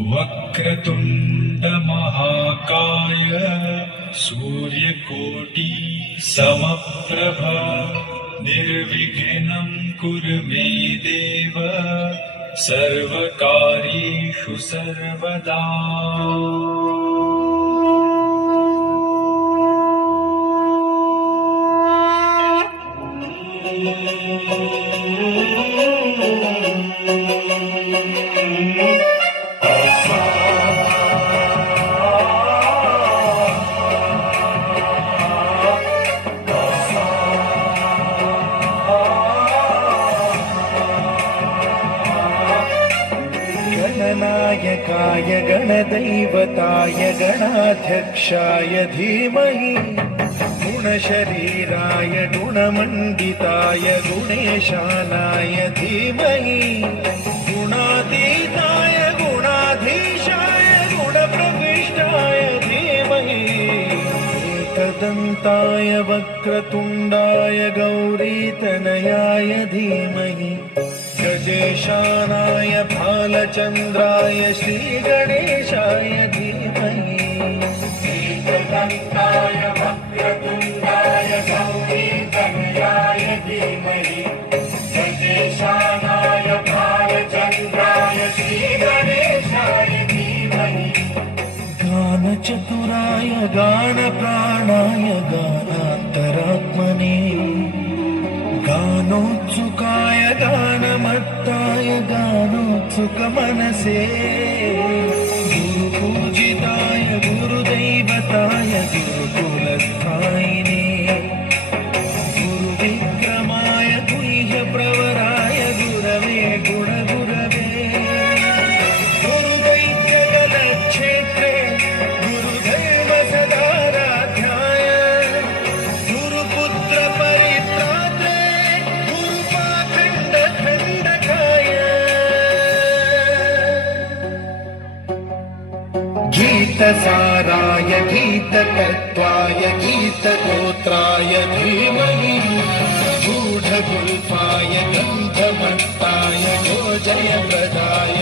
वक्रतुण्ड महाकाय सूर्यकोटि समप्रभ निर्विघ्नं कुरु मे देव सर्वकार्येषु सर्वदा। गणनायकाय गणदैवताय गणाध्यक्षाय धीमहि गुणशरीराय गुणमण्डिताय गुणेशानाय धीमहि गुणातीताय गुणाधीशाय गुणप्रविष्टाय धीमहि एकदन्ताय वक्रतुण्डाय गौरीतनयाय धीमहि गजेशानाय भालचन्द्राय श्रीगणेशाय धीमहि एकदन्ताय वक्रतुण्डाय गौरीतनयाय धीमहि गजेशानाय भालचन्द्राय श्रीगणेशाय धीमहि गानचतुराय गानप्राणाय गानान्तरात्मने गानोत्सुकाय गानमत्ताय गानोत्सुकमनसे गुरुपूजिताय गुरुदैवताय गुरुकुलस्थायिने गुरुविक्रमाय गुह्यप्रवराय गुरवे गुणगुरवे गुरुदैत्यगलक्षेत्रे गुरुदैव सदाराध्याय गुरुपुत्र परित्रात्रे गुरुपाखण्डखण्डकाय गीतसाराय गीततत्त्वाय गीतगोत्राय धीमहि गूढगुल्फाय गन्धमत्ताय गोजयप्रदाय